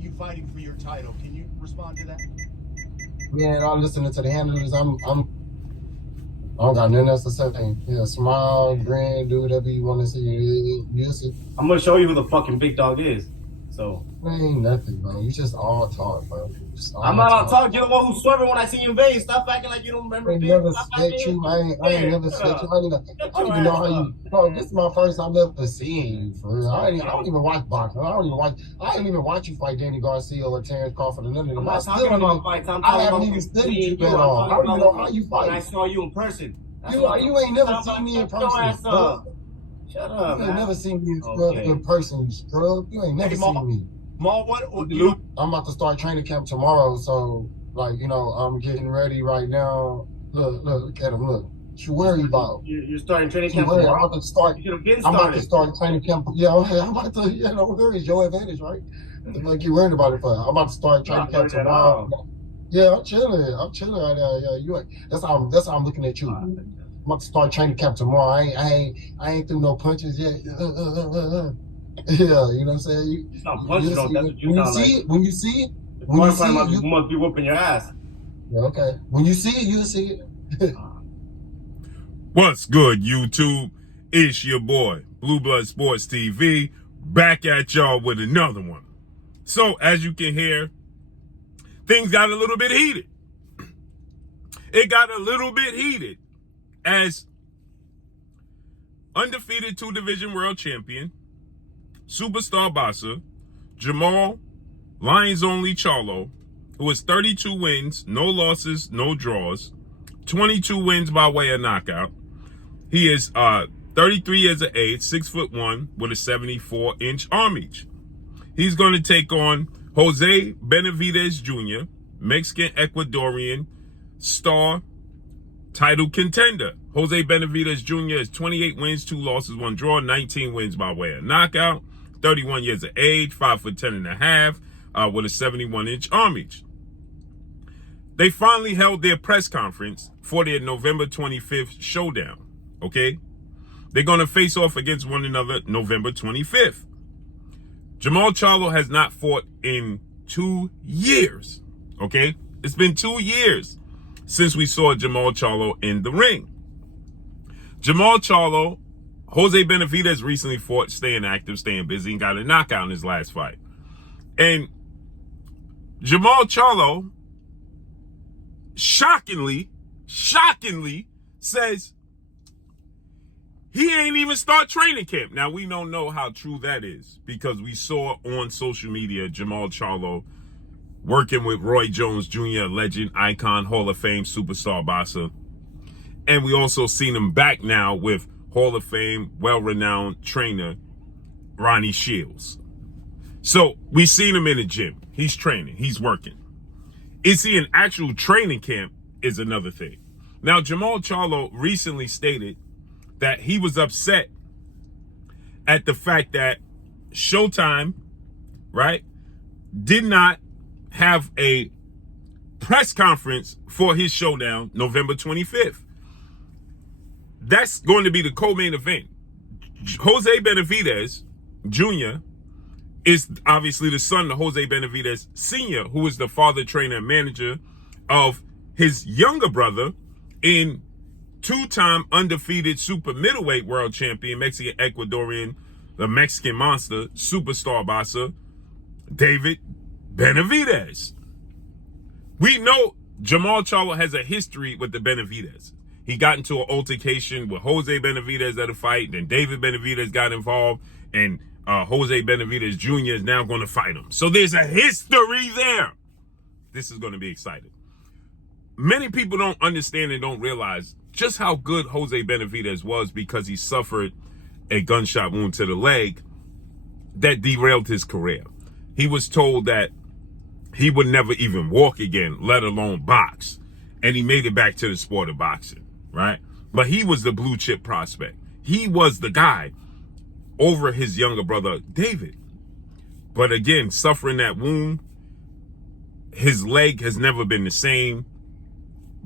you fighting for your title. Can you respond to that? Man, I'm listening to the handlers. I don't got nothing else to say. Yeah, smile, grin, do whatever you want to see. You'll see. I'm gonna show you who the fucking big dog is. So Ain't nothing, bro. You just all talk, bro. I'm not on talk. You're the one who's swerving when I see you in Vegas. Stop acting like you don't remember. I ain't never spec you. I ain't never spec you. I don't even know how you. Bro, this is my first time ever seeing you. For real. I don't even watch boxing. I didn't even watch you fight Danny Garcia or Terrence Crawford or none of them. I'm not talking about fights. I haven't even studied you at all. I don't even know how you fight. I saw you in person. You ain't never seen me in person. Shut up, You ain't never seen me in person, scrub. You ain't never seen me. Maul, what I'm about to start training camp tomorrow, so like I'm getting ready right now. Look at him. Look, what you worried about? You're starting training camp tomorrow. I'm about to start. I'm about to start training camp. Yeah, okay. I'm about to. There is your advantage, right? Like you worried about it for. I'm about to start training camp tomorrow. Yeah, I'm chilling right now. Yeah, you. That's how I'm looking at you. I'm about to start training camp tomorrow. I ain't threw no punches yet. Yeah, you know what I'm saying? It's not punching though. That's what you sound like. When you see it, you must be whooping your ass. Yeah, okay. When you see it, you'll see it. What's good, YouTube? It's your boy, Blue Blood Sports TV, back at y'all with another one. So, as you can hear, things got a little bit heated. It got a little bit heated as undefeated two-division world champion, superstar boxer, Jermall, Lions only Charlo, who has 32 wins, no losses, no draws, 22 wins by way of knockout. He is 33 years of age, 6'1", with a 74-inch arm reach. He's going to take on Jose Benavidez Jr., Mexican Ecuadorian star title contender. Jose Benavidez Jr. has 28 wins, 2 losses, 1 draw, 19 wins by way of knockout. 31 years of age, 5'10" and a half, with a 71-inch arm reach. They finally held their press conference for their November 25th showdown, okay? They're going to face off against one another November 25th. Jermall Charlo has not fought in 2 years, okay? It's been 2 years since we saw Jermall Charlo in the ring. Jermall Charlo, Jose Benavidez recently fought, staying active, staying busy, and got a knockout in his last fight. And Jermall Charlo, shockingly, says he ain't even start training camp. Now, we don't know how true that is because we saw on social media Jermall Charlo working with Roy Jones Jr., legend, icon, Hall of Fame, superstar boxer. And we also seen him back now with Hall of Fame, well-renowned trainer, Ronnie Shields. So, we seen him in the gym. He's training. He's working. Is he in actual training camp is another thing. Now, Jermall Charlo recently stated that he was upset at the fact that Showtime, right, did not have a press conference for his showdown November 25th. That's going to be the co-main event. Jose Benavidez Jr. is obviously the son of Jose Benavidez Sr., who is the father, trainer, and manager of his younger brother in two-time undefeated super middleweight world champion, Mexican Ecuadorian, the Mexican monster, superstar boxer, David Benavidez. We know Jermall Charlo has a history with the Benavidez. He got into an altercation with Jose Benavidez at a fight, then David Benavidez got involved, and Jose Benavidez Jr. is now going to fight him. So there's a history there. This is going to be exciting. Many people don't understand and don't realize just how good Jose Benavidez was because he suffered a gunshot wound to the leg that derailed his career. He was told that he would never even walk again, let alone box. And he made it back to the sport of boxing, right? But he was the blue chip prospect. He was the guy over his younger brother, David. But again, suffering that wound, his leg has never been the same.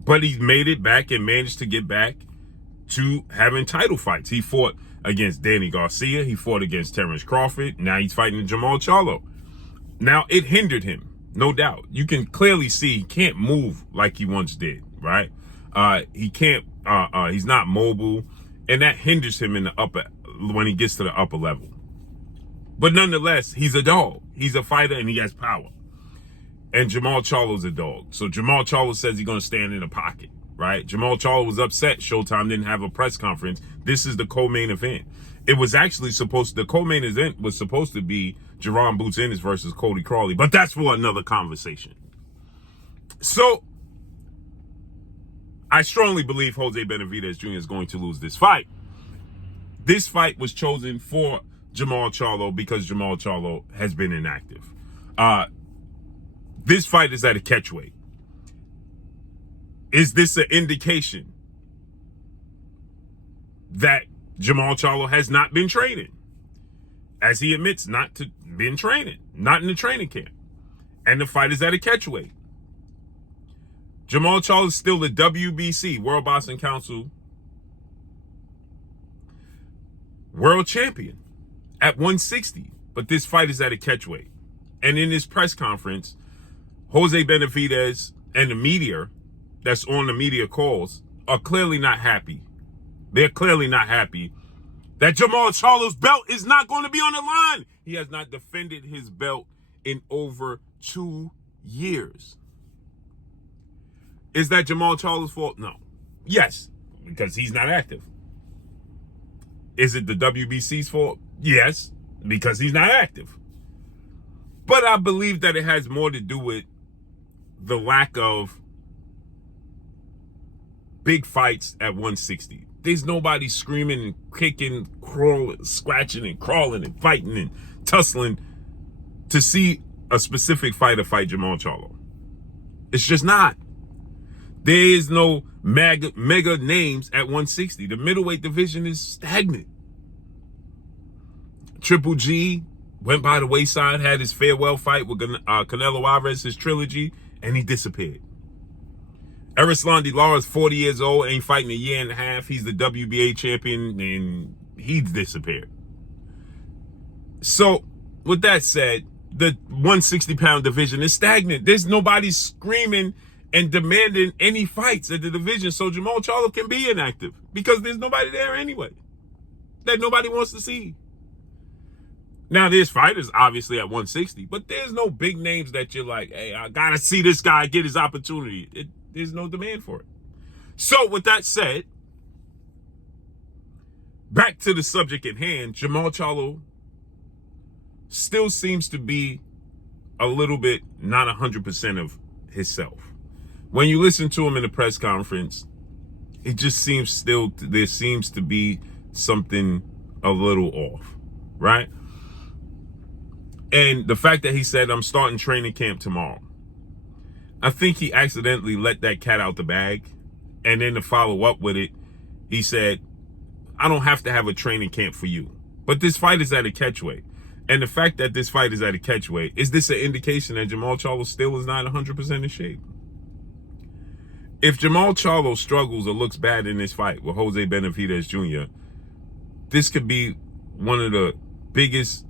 But he made it back and managed to get back to having title fights. He fought against Danny Garcia. He fought against Terrence Crawford. Now he's fighting Jermall Charlo. Now, it hindered him, no doubt. You can clearly see he can't move like he once did, right? He can't, he's not mobile, and that hinders him in the when he gets to the upper level. But nonetheless, he's a dog. He's a fighter, and he has power. And Jermall Charlo's a dog. So Jermall Charlo says he's going to stand in the pocket, right? Jermall Charlo was upset Showtime didn't have a press conference. This is the co-main event. It was actually the co-main event was supposed to be Jerron Boots Ennis versus Cody Crawley, but that's for another conversation. So, I strongly believe Jose Benavidez Jr. is going to lose this fight. This fight was chosen for Jermall Charlo because Jermall Charlo has been inactive. This fight is at a catchweight. Is this an indication that Jermall Charlo has not been training? As he admits not to been training, not in the training camp. And the fight is at a catchweight. Jermall Charlo is still the WBC, World Boxing Council, world champion at 160. But this fight is at a catchweight. And in this press conference, Jose Benavidez and the media that's on the media calls are clearly not happy. They're clearly not happy that Jermall Charlo's belt is not going to be on the line. He has not defended his belt in over 2 years. Is that Jermall Charlo's fault? No. Yes, because he's not active. Is it the WBC's fault? Yes, because he's not active. But I believe that it has more to do with the lack of big fights at 160. There's nobody screaming and kicking, crawling, scratching and crawling and fighting and tussling to see a specific fighter fight Jermall Charlo. It's just not. There is no mega names at 160. The middleweight division is stagnant. Triple G went by the wayside, had his farewell fight with Canelo Alvarez, his trilogy, and he disappeared. Erislandy Lara is 40 years old, ain't fighting a year and a half. He's the WBA champion, and he's disappeared. So, with that said, the 160-pound division is stagnant. There's nobody screaming and demanding any fights at the division, so Jermall Charlo can be inactive because there's nobody there anyway that nobody wants to see. Now, there's fighters, obviously, at 160, but there's no big names that you're like, hey, I got to see this guy get his opportunity. There's no demand for it. So, with that said, back to the subject at hand, Jermall Charlo still seems to be a little bit not 100% of himself. When you listen to him in the press conference, it just seems there seems to be something a little off, right? And the fact that he said, I'm starting training camp tomorrow. I think he accidentally let that cat out the bag. And then to follow up with it, he said, I don't have to have a training camp for you. But this fight is at a catchweight. And the fact that this fight is at a catchweight, is this an indication that Jermall Charlo still is not 100% in shape? If Jermall Charlo struggles or looks bad in this fight with Jose Benavidez Jr., this could be one of the biggest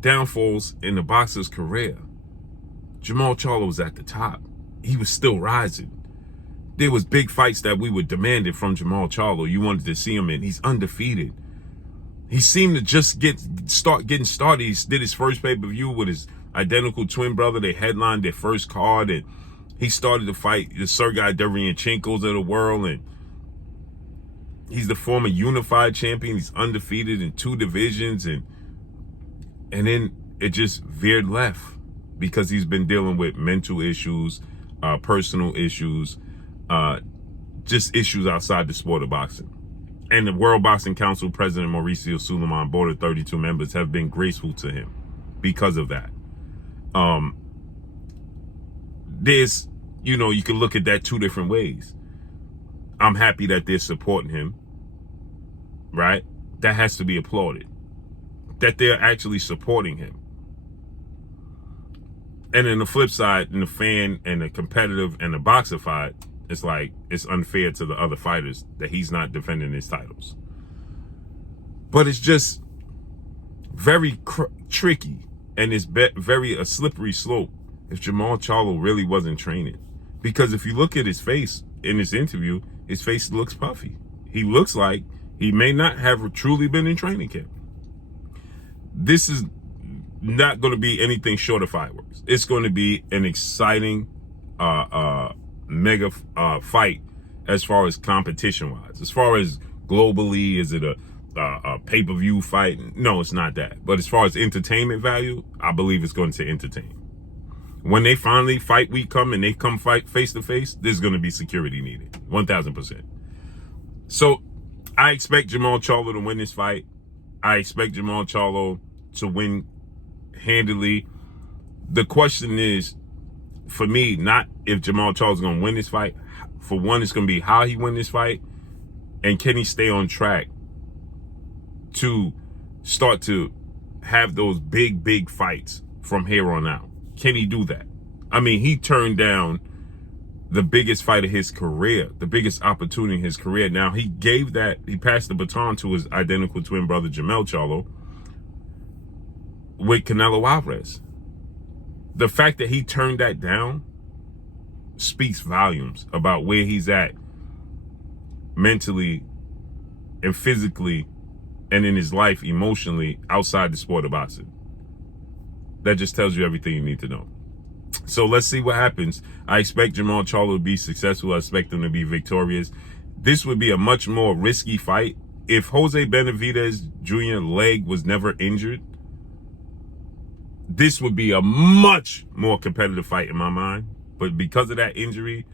downfalls in the boxer's career. Jermall Charlo was at the top. He was still rising. There was big fights that we were demanding from Jermall Charlo. You wanted to see him in. He's undefeated. He seemed to just start getting started. He did his first pay-per-view with his identical twin brother. They headlined their first card, and he started to fight the Sergei Derevyanchenko's of the world, and he's the former unified champion. He's undefeated in 2 divisions, and then it just veered left because he's been dealing with mental issues, personal issues, just issues outside the sport of boxing. And the World Boxing Council President Mauricio Suleiman, board of 32 members, have been graceful to him because of that. There's, you can look at that 2 different ways. I'm happy that they're supporting him, right? That has to be applauded. That they're actually supporting him. And then the flip side, in the fan and the competitive and the boxer fight, it's like, it's unfair to the other fighters that he's not defending his titles. But it's just very tricky And it's very a slippery slope if Jermall Charlo really wasn't training. Because if you look at his face in this interview, his face looks puffy. He looks like he may not have truly been in training camp. This is not going to be anything short of fireworks. It's going to be an exciting mega fight as far as competition-wise. As far as globally, is it a pay-per-view fight? No, it's not that. But as far as entertainment value, I believe it's going to entertain. When they finally fight week come and they come fight face-to-face, there's going to be security needed. 1,000%. So I expect Jermall Charlo to win this fight. I expect Jermall Charlo to win handily. The question is, for me, not if Jermall Charlo is going to win this fight. For one, it's going to be how he win this fight, and can he stay on track to start to have those big fights from here on out. Can he do that? I mean, he turned down the biggest fight of his career, the biggest opportunity in his career. Now, he passed the baton to his identical twin brother, Jermall Charlo, with Canelo Alvarez. The fact that he turned that down speaks volumes about where he's at mentally and physically and in his life emotionally outside the sport of boxing. That just tells you everything you need to know. So let's see what happens. I expect Jermall Charlo to be successful. I expect him to be victorious. This would be a much more risky fight. If Jose Benavidez Jr. leg was never injured, this would be a much more competitive fight in my mind. But because of that injury,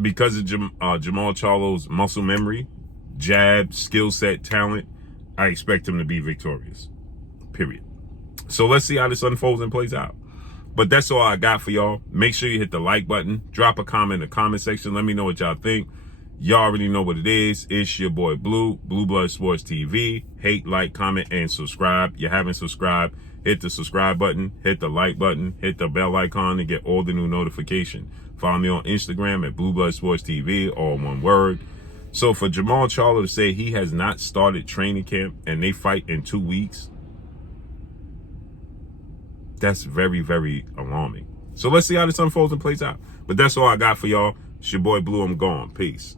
because of Jermall Charlo's muscle memory, jab, skill set, talent, I expect him to be victorious. Period. So let's see how this unfolds and plays out. But that's all I got for y'all. Make sure you hit the like button. Drop a comment in the comment section. Let me know what y'all think. Y'all already know what it is. It's your boy Blue, Blue Blood Sports TV. Hate, like, comment, and subscribe. You haven't subscribed, hit the subscribe button, hit the like button, hit the bell icon to get all the new notifications. Follow me on Instagram at Blue Blood Sports TV, all one word. So for Jermall Charlo to say he has not started training camp and they fight in 2 weeks, that's very alarming. So let's see how this unfolds and plays out. But that's all I got for y'all. It's your boy Blue. I'm gone. Peace.